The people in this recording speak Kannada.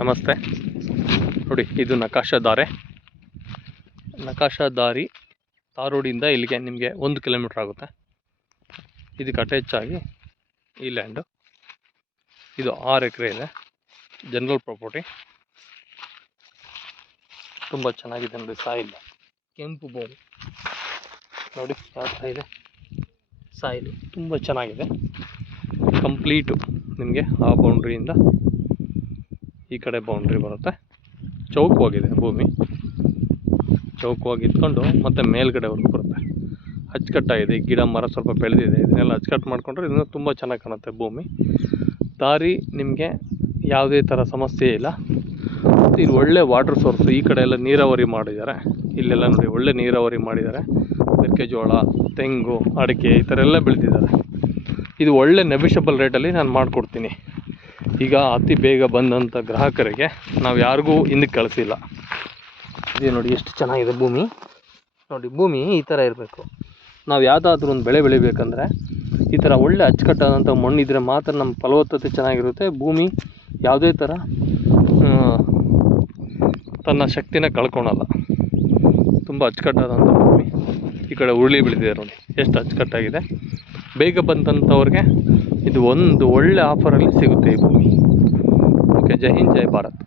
ನಮಸ್ತೆ. ನೋಡಿ, ಇದು ನಕಾಶಾದಾರಿ ತಾರೋಡಿಂದ ಇಲ್ಲಿಗೆ ನಿಮಗೆ 1 ಕಿಲೋಮೀಟ್ರ್ ಆಗುತ್ತೆ. ಇದಕ್ಕೆ ಅಟ್ಯಾಚಾಗಿ ಈ ಲ್ಯಾಂಡು. ಇದು 6 ಎಕರೆ ಇದೆ, ಜನರಲ್ ಪ್ರಾಪರ್ಟಿ. ತುಂಬ ಚೆನ್ನಾಗಿದೆ ನೋಡಿ. ಸಾಯಿಲ್ ಕೆಂಪು ಬೋರು ನೋಡಿ ಯಾವ ಥರ ಇದೆ. ಸಾಯಿಲ್ ತುಂಬ ಚೆನ್ನಾಗಿದೆ. ಕಂಪ್ಲೀಟು ನಿಮಗೆ ಆ ಬೌಂಡ್ರಿಯಿಂದ ಈ ಕಡೆ ಬೌಂಡ್ರಿ ಬರುತ್ತೆ. ಚೌಕವಾಗಿದೆ ಭೂಮಿ, ಚೌಕವಾಗಿ ಇಟ್ಕೊಂಡು ಮತ್ತು ಮೇಲ್ಗಡೆವರೆಗೂ ಬರುತ್ತೆ. ಅಚ್ಚುಕಟ್ಟಾಗಿದೆ. ಗಿಡ ಮರ ಸ್ವಲ್ಪ ಬೆಳೆದಿದೆ. ಇದನ್ನೆಲ್ಲ ಅಚ್ಚುಕಟ್ಟು ಮಾಡಿಕೊಂಡ್ರೆ ಇದನ್ನು ತುಂಬ ಚೆನ್ನಾಗಿ ಕಾಣುತ್ತೆ ಭೂಮಿ. ದಾರಿ ನಿಮಗೆ ಯಾವುದೇ ಥರ ಸಮಸ್ಯೆ ಇಲ್ಲ. ಮತ್ತು ಇದು ಒಳ್ಳೆ ವಾಟರ್ ಸೋರ್ಸು. ಈ ಕಡೆ ಎಲ್ಲ ನೀರಾವರಿ ಮಾಡಿದ್ದಾರೆ. ಇಲ್ಲೆಲ್ಲ ನೋಡಿ ಒಳ್ಳೆ ನೀರಾವರಿ ಮಾಡಿದ್ದಾರೆ. ಮೆಕ್ಕೆಜೋಳ, ತೆಂಗು, ಅಡಿಕೆ ಈ ಥರ ಎಲ್ಲ ಬೆಳೆದಿದ್ದಾರೆ. ಇದು ಒಳ್ಳೆ ನೆಗೋಷಿಯಬಲ್ ರೇಟಲ್ಲಿ ನಾನು ಮಾಡಿಕೊಡ್ತೀನಿ. ಈಗ ಅತಿ ಬೇಗ ಬಂದಂಥ ಗ್ರಾಹಕರಿಗೆ ನಾವು ಯಾರಿಗೂ ಹಿಂದಕ್ಕೆ ಕಳಿಸಿಲ್ಲ. ಇದು ನೋಡಿ ಎಷ್ಟು ಚೆನ್ನಾಗಿದೆ ಭೂಮಿ. ನೋಡಿ, ಭೂಮಿ ಈ ಥರ ಇರಬೇಕು. ನಾವು ಯಾವುದಾದ್ರೂ ಒಂದು ಬೆಳೆ ಬೆಳಿಬೇಕಂದ್ರೆ ಈ ಥರ ಒಳ್ಳೆ ಅಚ್ಚುಕಟ್ಟಾದಂಥ ಮಣ್ಣಿದ್ರೆ ಮಾತ್ರ ನಮ್ಮ ಫಲವತ್ತತೆ ಚೆನ್ನಾಗಿರುತ್ತೆ. ಭೂಮಿ ಯಾವುದೇ ಥರ ತನ್ನ ಶಕ್ತಿನ ಕಳ್ಕೊಳಲ್ಲ. ತುಂಬ ಅಚ್ಚುಕಟ್ಟಾದಂಥ ಭೂಮಿ. ಈ ಕಡೆ ಉರುಳಿ ಬೆಳೆದಿದೆ ನೋಡಿ ಎಷ್ಟು ಅಚ್ಚುಕಟ್ಟಾಗಿದೆ. ಬೇಗ ಬಂದಂಥವ್ರಿಗೆ ಇದು ಒಂದು ಒಳ್ಳೆ ಆಫರಲ್ಲಿ ಸಿಗುತ್ತೆ ಈ ಭೂಮಿ. ಓಕೆ, ಜೈ ಹಿಂದ್, ಜೈ ಭಾರತ್.